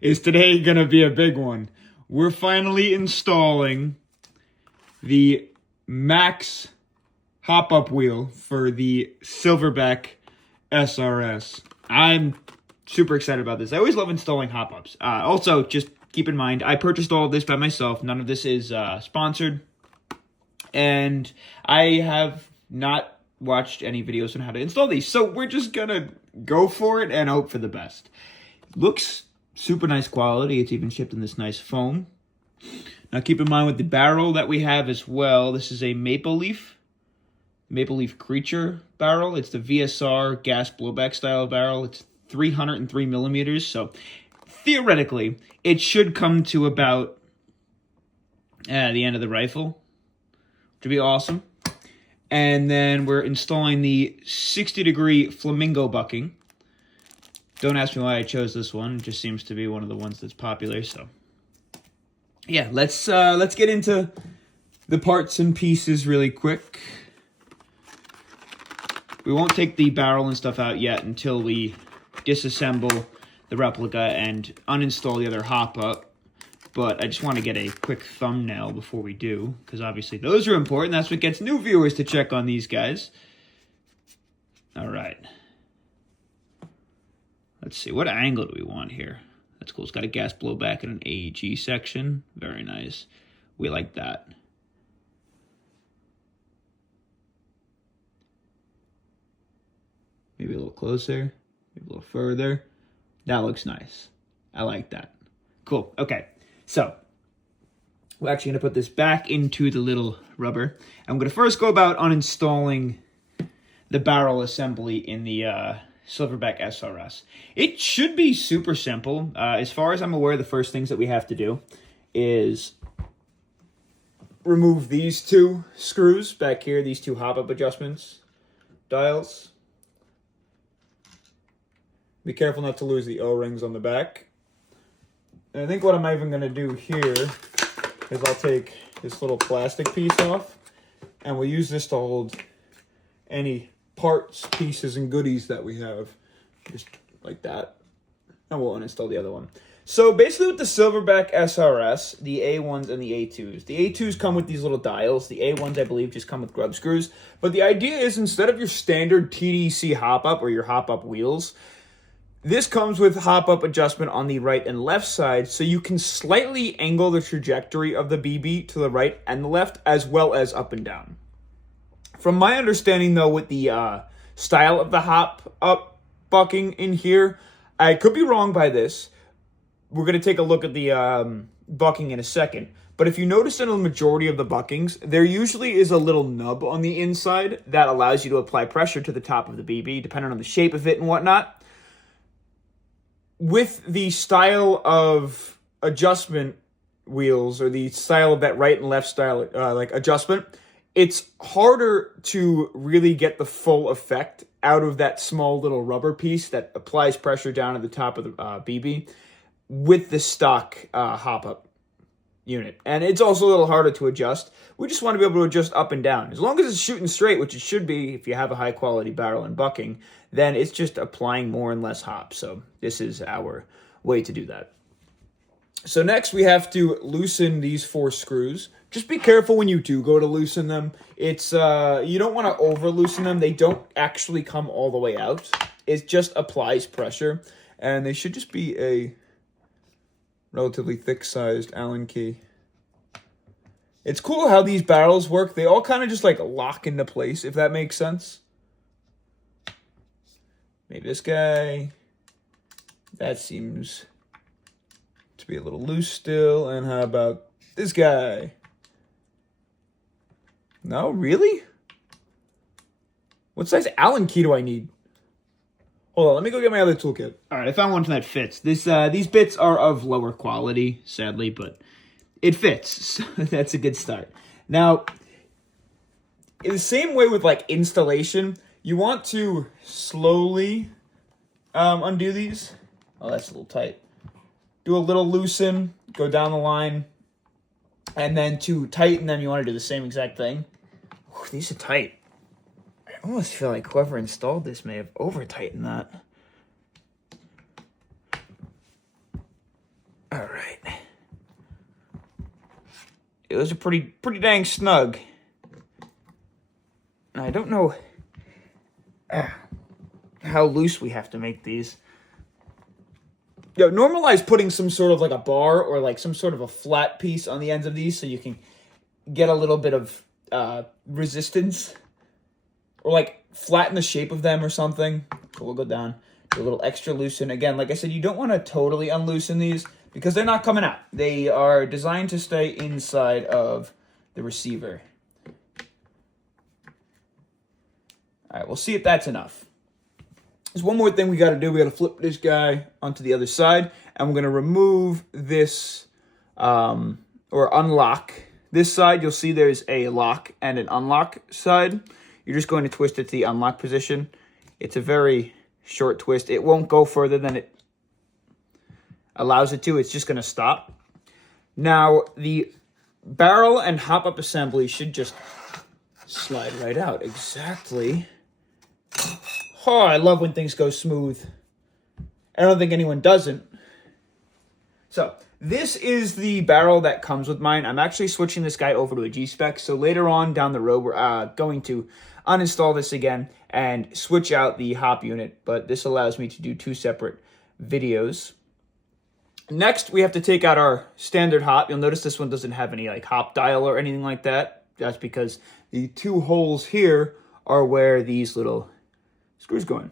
is today going to be a big one. We're finally installing the MAXX hop-up wheel for the Silverback SRS. I'm super excited about this. I always love installing hop-ups. Also, just keep in mind, I purchased all of this by myself. None of this is sponsored. And I have not watched any videos on how to install these. So we're just going to go for it and hope for the best. Looks super nice quality. It's even shipped in this nice foam. Now keep in mind with the barrel that we have as well, this is a Maple Leaf Creature barrel. It's the VSR gas blowback style barrel. It's 303 millimeters. So theoretically, it should come to about the end of the rifle, which would be awesome. And then we're installing the 60-degree flamingo bucking. Don't ask me why I chose this one. It just seems to be one of the ones that's popular. So, yeah, let's get into the parts and pieces really quick. We won't take the barrel and stuff out yet until we disassemble the replica and uninstall the other hop-up. But I just want to get a quick thumbnail before we do, because obviously those are important. That's what gets new viewers to check on these guys. All right. Let's see, what angle do we want here? That's cool. It's got a gas blowback and an AEG section. Very nice. We like that. Maybe a little closer, maybe a little further. That looks nice. I like that. Cool. Okay, so we're actually going to put this back into the little rubber. I'm going to first go about uninstalling the barrel assembly in the Silverback SRS. It should be super simple. As far as I'm aware, the first things that we have to do is remove these two screws back here, these two hop-up adjustments dials. Be careful not to lose the O-rings on the back. And I think what I'm even going to do here is I'll take this little plastic piece off, and we'll use this to hold any parts, pieces, and goodies that we have, just like that, and we'll uninstall the other one. So basically with the Silverback SRS, the A1s and the A2s. The A2s come with these little dials. The A1s, I believe, just come with grub screws. But the idea is instead of your standard TDC hop-up or your hop-up wheels, this comes with hop-up adjustment on the right and left side, so you can slightly angle the trajectory of the BB to the right and the left, as well as up and down. From my understanding, though, with the style of the hop-up bucking in here, I could be wrong by this. We're going to take a look at the bucking in a second. But if you notice in a majority of the buckings, there usually is a little nub on the inside that allows you to apply pressure to the top of the BB, depending on the shape of it and whatnot. With the style of adjustment wheels, or the style of that right and left style like adjustment, it's harder to really get the full effect out of that small little rubber piece that applies pressure down at the top of the BB with the stock hop-up unit. And it's also a little harder to adjust. We just want to be able to adjust up and down. As long as it's shooting straight, which it should be if you have a high-quality barrel and bucking, then it's just applying more and less hop. So this is our way to do that. So next we have to loosen these 4 screws. Just be careful when you do go to loosen them. It's you don't want to over loosen them. They don't actually come all the way out. It just applies pressure, and they should just be a relatively thick-sized Allen key. It's cool how these barrels work. They all kind of just like lock into place, if that makes sense. Maybe this guy. That seems to be a little loose still. And how about this guy? No, really? What size Allen key do I need? Hold on, let me go get my other toolkit. All right, I found one that fits. These bits are of lower quality, sadly, but it fits. So that's a good start. Now, in the same way with like installation, you want to slowly undo these. Oh, that's a little tight. Do a little loosen, go down the line, and then to tighten them, you want to do the same exact thing. Whew, these are tight. I almost feel like whoever installed this may have over-tightened that. right. Those are pretty dang snug. I don't know how loose we have to make these. Yo, normalize putting some sort of like a bar or like some sort of a flat piece on the ends of these so you can get a little bit of resistance. Or like flatten the shape of them or something. So we'll go down, do a little extra loosen. Again, like I said, you don't want to totally unloosen these because they're not coming out. They are designed to stay inside of the receiver. All right, we'll see if that's enough. There's one more thing we got to do. We got to flip this guy onto the other side, and we're going to remove this or unlock this side. You'll see there's a lock and an unlock side. You're just going to twist it to the unlock position. It's a very short twist. It won't go further than it allows it to. It's just going to stop. Now, the barrel and hop-up assembly should just slide right out. Exactly. Oh, I love when things go smooth. I don't think anyone doesn't. So, this is the barrel that comes with mine. I'm actually switching this guy over to a G-Spec. So later on down the road, we're going to uninstall this again and switch out the hop unit. But this allows me to do 2 separate videos. Next, we have to take out our standard hop. You'll notice this one doesn't have any like hop dial or anything like that. That's because the 2 holes here are where these little screws go in.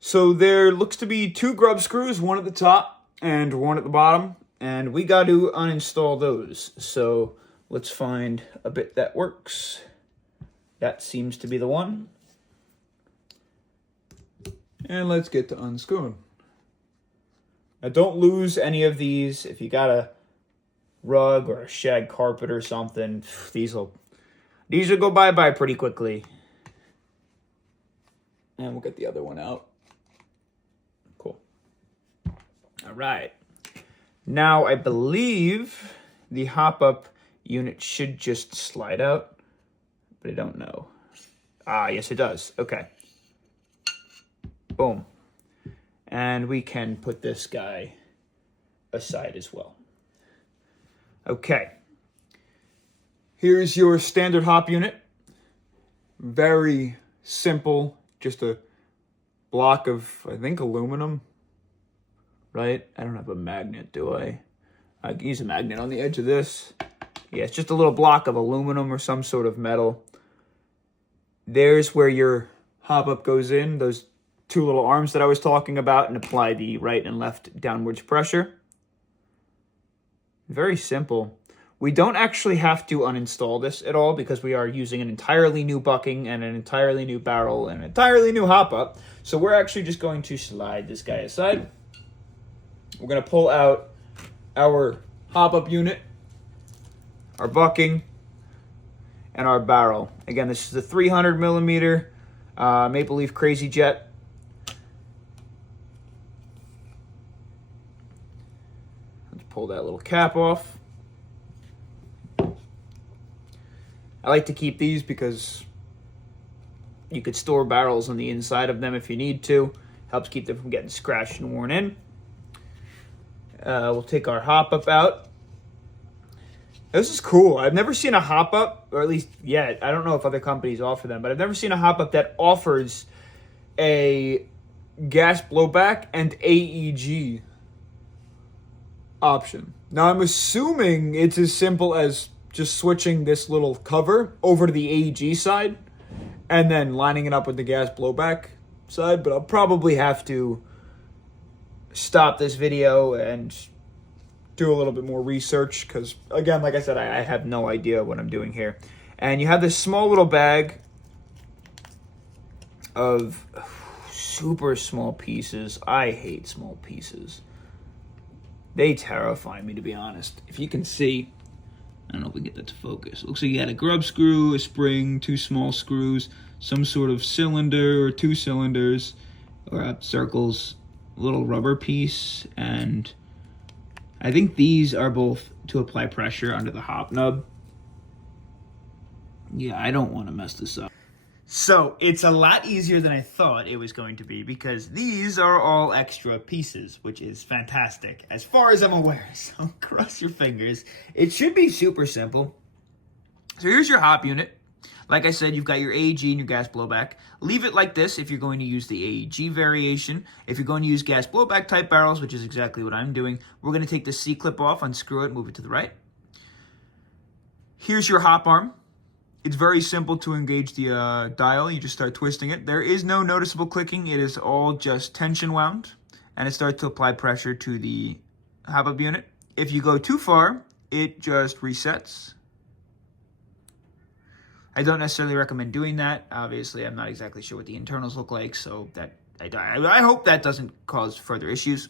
So there looks to be 2 grub screws, one at the top and one at the bottom, and we got to uninstall those. So let's find a bit that works. That seems to be the one. And let's get to unscrewing. Now don't lose any of these. If you got a rug or a shag carpet or something, these will go bye-bye pretty quickly. And we'll get the other one out. Cool. All right. Now, I believe the hop-up unit should just slide out, but I don't know. Ah, yes, it does. Okay. Boom. And we can put this guy aside as well. Okay. Here's your standard hop unit. Very simple. Just a block of, I think, aluminum, right? I don't have a magnet, do I? I can use a magnet on the edge of this. Yeah, it's just a little block of aluminum or some sort of metal. There's where your hop-up goes in, those 2 little arms that I was talking about, and apply the right and left downwards pressure. Very simple. We don't actually have to uninstall this at all because we are using an entirely new bucking and an entirely new barrel and an entirely new hop-up. So we're actually just going to slide this guy aside. We're going to pull out our hop-up unit, our bucking, and our barrel. Again, this is the 300 millimeter Maple Leaf Crazy Jet. Let's pull that little cap off. I like to keep these because you could store barrels on the inside of them if you need to. Helps keep them from getting scratched and worn in. We'll take our hop-up out. This is cool. I've never seen a hop-up, or at least yet. I don't know if other companies offer them, but I've never seen a hop-up that offers a gas blowback and AEG option. Now, I'm assuming it's as simple as just switching this little cover over to the AEG side and then lining it up with the gas blowback side, but I'll probably have to stop this video and do a little bit more research because, again, like I said, I have no idea what I'm doing here. And you have this small little bag of super small pieces. I hate small pieces. They terrify me, to be honest. If you can see, I don't know if we can get that to focus. It looks like you had a grub screw, a spring, 2 small screws, some sort of cylinder or 2 cylinders, or circles, a little rubber piece, and I think these are both to apply pressure under the hop nub. Yeah, I don't want to mess this up. So it's a lot easier than I thought it was going to be because these are all extra pieces, which is fantastic as far as I'm aware. So cross your fingers. It should be super simple. So here's your hop unit. Like I said, you've got your AEG and your gas blowback. Leave it like this if you're going to use the AEG variation. If you're going to use gas blowback type barrels, which is exactly what I'm doing, we're going to take the C-clip off, unscrew it, move it to the right. Here's your hop arm. It's very simple to engage the dial. You just start twisting it. There is no noticeable clicking. It is all just tension wound, and it starts to apply pressure to the hop-up unit. If you go too far, it just resets. I don't necessarily recommend doing that. Obviously, I'm not exactly sure what the internals look like, so that I hope that doesn't cause further issues.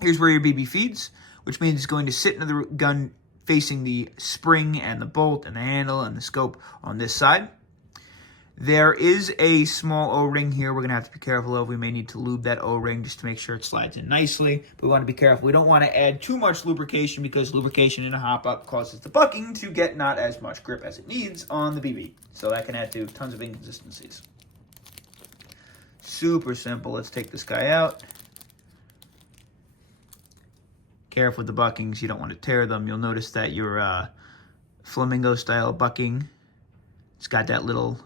Here's where your BB feeds, which means it's going to sit into the gun facing the spring and the bolt and the handle and the scope on this side. There is a small O-ring here we're going to have to be careful of. We may need to lube that O-ring just to make sure it slides in nicely. But we want to be careful. We don't want to add too much lubrication because lubrication in a hop-up causes the bucking to get not as much grip as it needs on the BB. So that can add to tons of inconsistencies. Super simple. Let's take this guy out. Careful with the buckings. You don't want to tear them. You'll notice that your flamingo style bucking, it's got that little,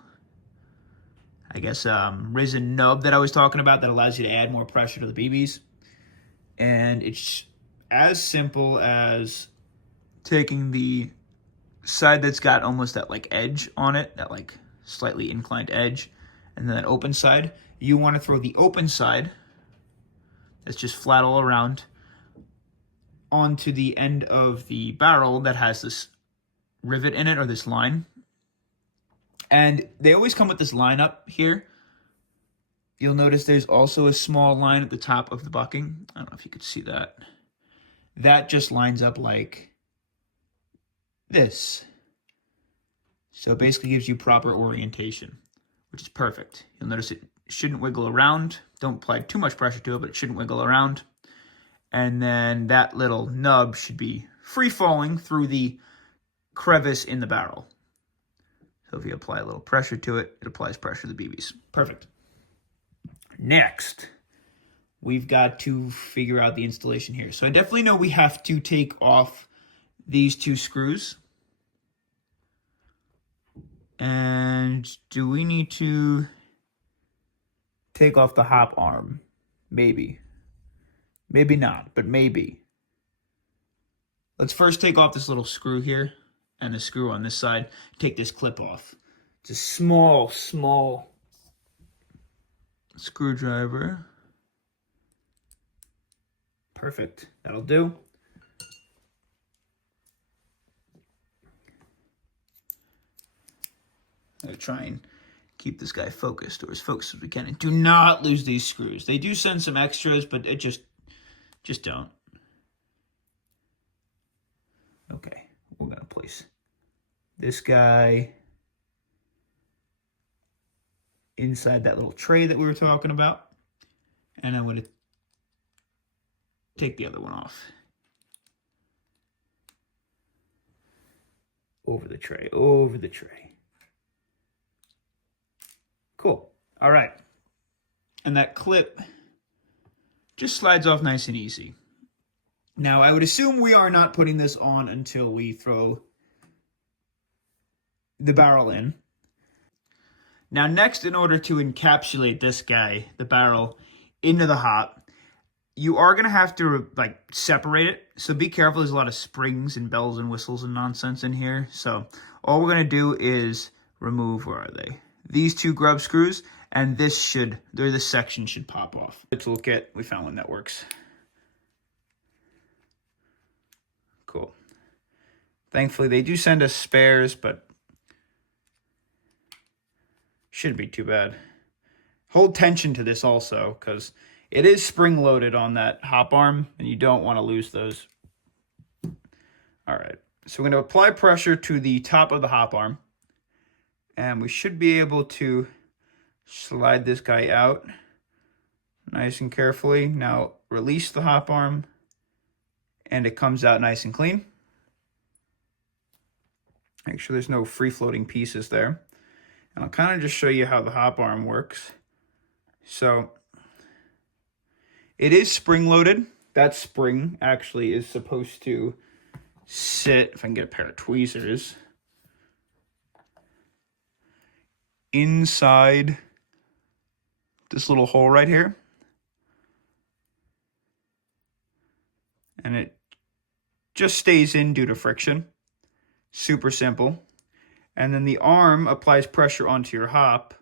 I guess, risen nub that I was talking about that allows you to add more pressure to the BBs. And it's as simple as taking the side that's got almost that like edge on it, that like slightly inclined edge, and then that open side. You want to throw the open side, that's just flat all around, onto the end of the barrel that has this rivet in it, or this line. And they always come with this line up here. You'll notice there's also a small line at the top of the bucking. I don't know if you could see that. That just lines up like this. So it basically gives you proper orientation, which is perfect. You'll notice it shouldn't wiggle around. Don't apply too much pressure to it, but it shouldn't wiggle around. And then that little nub should be free-falling through the crevice in the barrel. So if you apply a little pressure to it, it applies pressure to the BBs. Perfect. Next, we've got to figure out the installation here. So I definitely know we have to take off these two screws. And do we need to take off the hop arm? Maybe. Maybe not, but maybe. Let's first take off this little screw here and the screw on this side. Take this clip off. It's a small screwdriver. Perfect. That'll do. I'm going to try and keep this guy focused, or as focused as we can. And do not lose these screws. They do send some extras, but it just don't. Okay, we're going to place this guy inside that little tray that we were talking about. And I'm going to take the other one off. Over the tray, over the tray. Cool. All right. And that clip just slides off nice and easy. Now, I would assume we are not putting this on until we throw the barrel in. Now, next, in order to encapsulate this guy, the barrel, into the hop, you are going to have to, separate it. So be careful. There's a lot of springs and bells and whistles and nonsense in here. So all we're going to do is remove, where are they? These two grub screws, and this section should pop off. The toolkit, we found one that works. Cool. Thankfully, they do send us spares, but shouldn't be too bad. Hold tension to this also, because it is spring-loaded on that hop arm, and you don't want to lose those. All right, so we're going to apply pressure to the top of the hop arm, and we should be able to slide this guy out nice and carefully. Now, release the hop arm, and it comes out nice and clean. Make sure there's no free-floating pieces there. And I'll kind of just show you how the hop arm works. So it is spring loaded. That spring actually is supposed to sit, if I can get a pair of tweezers, inside this little hole right here. And it just stays in due to friction. Super simple. And then the arm applies pressure onto your hop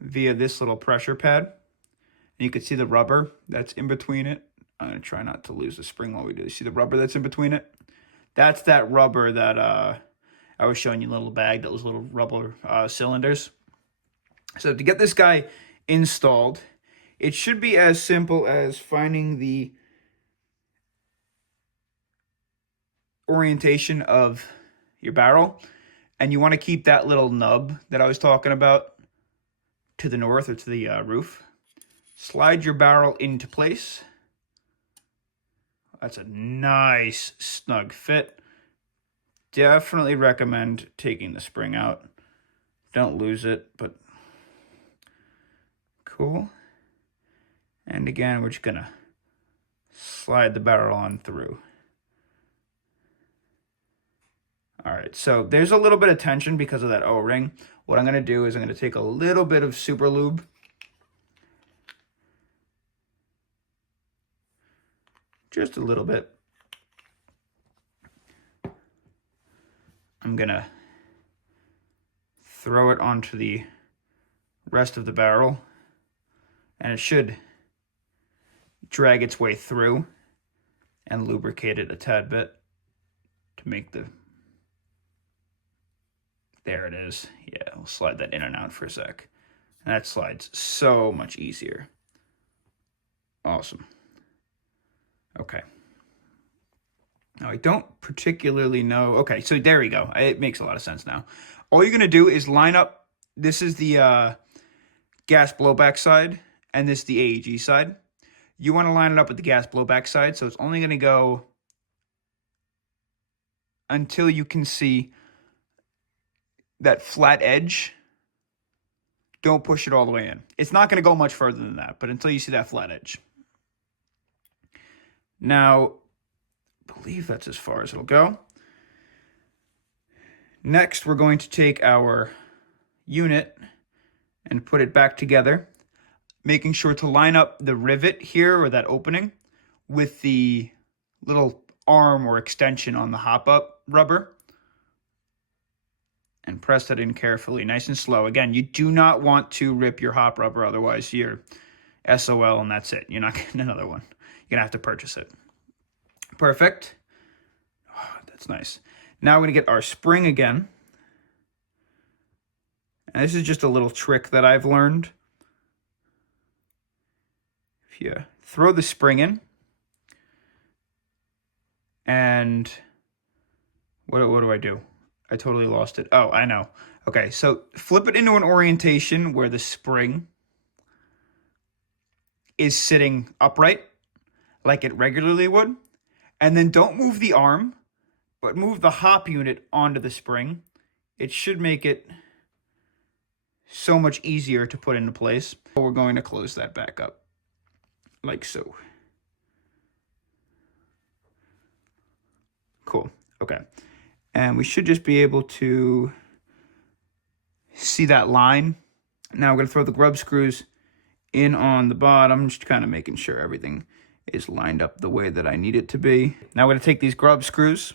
via this little pressure pad. And you can see the rubber that's in between it. I'm going to try not to lose the spring while we do. You see the rubber that's in between it? That's that rubber that I was showing you, a little bag that was little rubber cylinders. So to get this guy installed, it should be as simple as finding the orientation of your barrel, and you want to keep that little nub that I was talking about to the north or to the roof. Slide your barrel into place. That's a nice snug fit. Definitely recommend taking the spring out. Don't lose it, but cool. And again, we're just gonna slide the barrel on through. All right, so there's a little bit of tension because of that O-ring. What I'm gonna do is I'm gonna take a little bit of super lube. Just a little bit. I'm gonna throw it onto the rest of the barrel, and it should drag its way through and lubricate it a tad bit to make the... There it is. Yeah, we'll slide that in and out for a sec. And that slides so much easier. Awesome. Okay. Now, I don't particularly know... Okay, so there we go. It makes a lot of sense now. All you're going to do is line up... This is the gas blowback side, and this is the AEG side. You want to line it up with the gas blowback side, so it's only going to go until you can see that flat edge. Don't push it all the way in. It's not going to go much further than that, but until you see that flat edge. Now, I believe that's as far as it'll go. Next, we're going to take our unit and put it back together, making sure to line up the rivet here, or that opening, with the little arm or extension on the hop-up rubber. And press that in carefully, nice and slow. Again, you do not want to rip your hop rubber, otherwise you're SOL and that's it. You're not getting another one. You're going to have to purchase it. Perfect. Oh, that's nice. Now we're going to get our spring again. And this is just a little trick that I've learned. If you throw the spring in, and what do I do? I totally lost it. Oh, I know. Okay, so flip it into an orientation where the spring is sitting upright, like it regularly would. And then don't move the arm, but move the hop unit onto the spring. It should make it so much easier to put into place. We're going to close that back up, like so. Cool, okay. And we should just be able to see that line. Now we're going to throw the grub screws in on the bottom, just kind of making sure everything is lined up the way that I need it to be. Now we're going to take these grub screws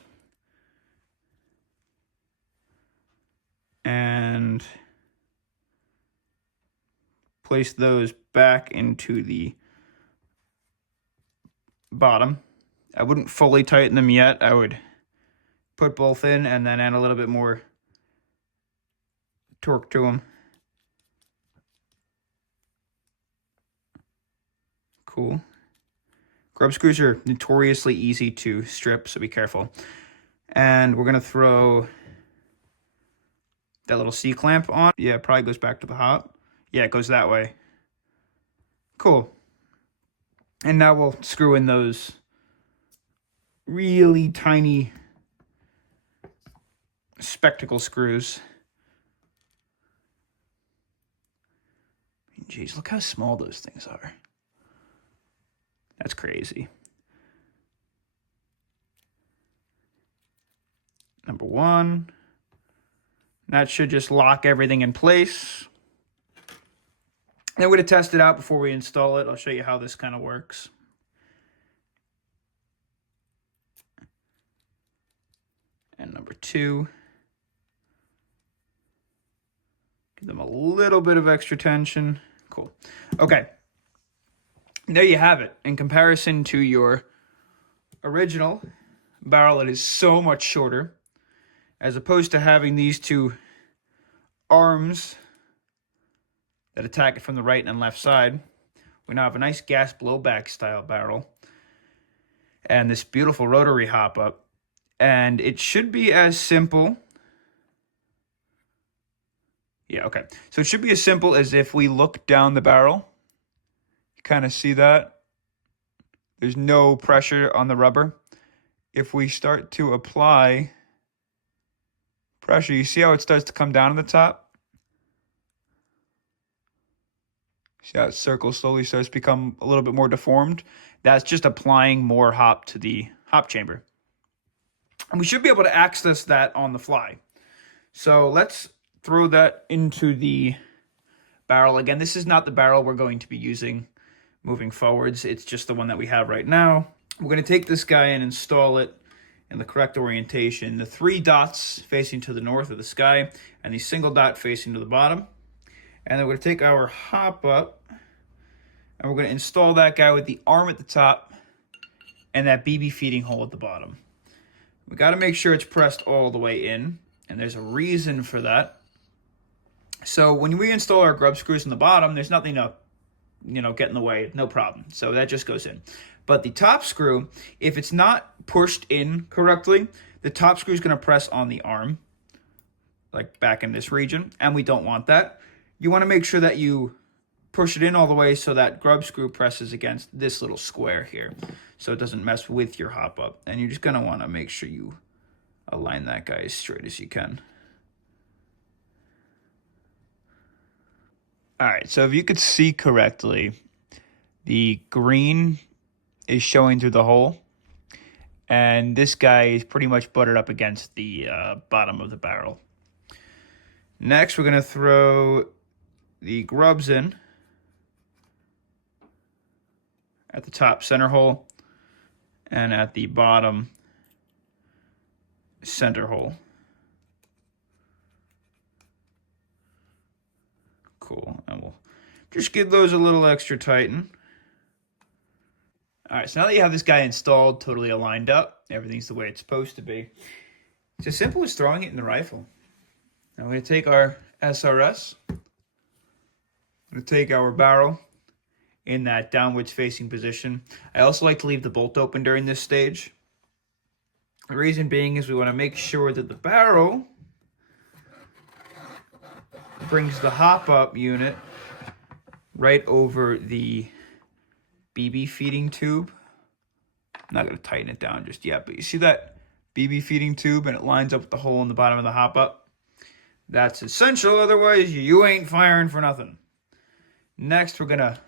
and place those back into the bottom. I wouldn't fully tighten them yet. I would put both in and then add a little bit more torque to them. Cool. Grub screws are notoriously easy to strip, so be careful. And we're going to throw that little C-clamp on. Yeah, it probably goes back to the hop. Yeah, it goes that way. Cool. And now we'll screw in those really tiny spectacle screws Jeez, look how small those things are. That's crazy. Number 1. That should just lock everything in place. Then we're going to test it out before we install it. I'll show you how this kind of works. And number 2. Give them a little bit of extra tension. Cool. Okay. There you have it. In comparison to your original barrel, it is so much shorter. As opposed to having these two arms that attack it from the right and left side, we now have a nice gas blowback style barrel and this beautiful rotary hop up. And it should be as simple. Yeah, okay. So it should be as simple as if we look down the barrel. You kind of see that. There's no pressure on the rubber. If we start to apply pressure, you see how it starts to come down at the top? See how that circle slowly starts to become a little bit more deformed? That's just applying more hop to the hop chamber. And we should be able to access that on the fly. So let's throw that into the barrel. Again, this is not the barrel we're going to be using moving forwards. It's just the one that we have right now. We're going to take this guy and install it in the correct orientation. The 3 dots facing to the north of the sky and the single dot facing to the bottom. And then we're going to take our hop up and we're going to install that guy with the arm at the top and that BB feeding hole at the bottom. We got to make sure it's pressed all the way in, and there's a reason for that. So when we install our grub screws in the bottom, there's nothing to, get in the way, no problem. So that just goes in. But the top screw, if it's not pushed in correctly, the top screw is going to press on the arm, like back in this region, and we don't want that. You want to make sure that you push it in all the way so that grub screw presses against this little square here, so it doesn't mess with your hop up. And you're just going to want to make sure you align that guy as straight as you can. All right, so if you could see correctly, the green is showing through the hole, and this guy is pretty much buttered up against the bottom of the barrel. Next, we're going to throw the grubs in at the top center hole and at the bottom center hole. Cool, and we'll just give those a little extra tighten. All right, so now that you have this guy installed, totally aligned up, everything's the way it's supposed to be, it's as simple as throwing it in the rifle. Now we're going to take our SRS, I'm going to take our barrel in that downwards facing position. I also like to leave the bolt open during this stage. The reason being is we want to make sure that the barrel brings the hop up unit right over the BB feeding tube. I'm not going to tighten it down just yet, but you see that BB feeding tube and it lines up with the hole in the bottom of the hop up? That's essential, otherwise you ain't firing for nothing. Next, we're going to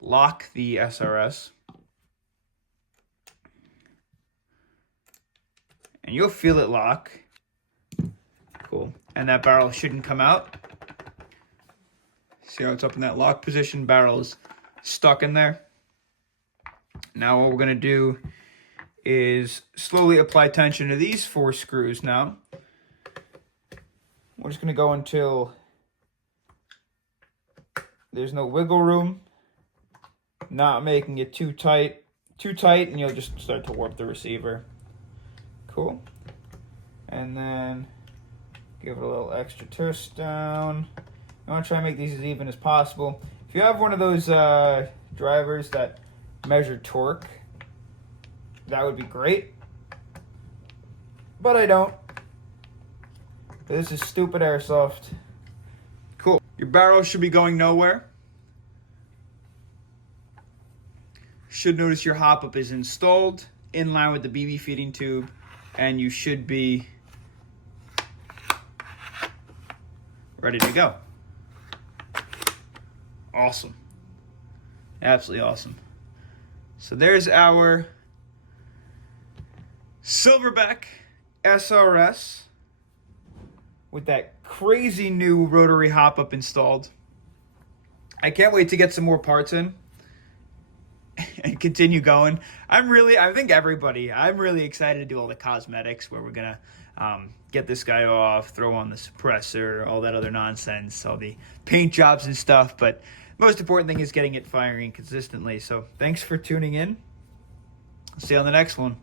lock the SRS. And you'll feel it lock. Cool. And that barrel shouldn't come out. See how it's up in that lock position? Barrel is stuck in there. Now what we're going to do is slowly apply tension to these 4 screws now. We're just going to go until there's no wiggle room, not making it too tight and you'll just start to warp the receiver. Cool. And then give it a little extra twist down. I want to try and make these as even as possible. If you have one of those drivers that measure torque, that would be great. But I don't. This is stupid airsoft. Cool. Your barrel should be going nowhere. Should notice your hop up is installed in line with the BB feeding tube, and you should be ready to go. Awesome. Absolutely awesome. So there's our Silverback SRS with that crazy new rotary hop-up installed. I can't wait to get some more parts in and continue going. I'm really excited to do all the cosmetics where we're going to get this guy off, throw on the suppressor, all that other nonsense, all the paint jobs and stuff. But most important thing is getting it firing consistently. So thanks for tuning in. See you on the next one.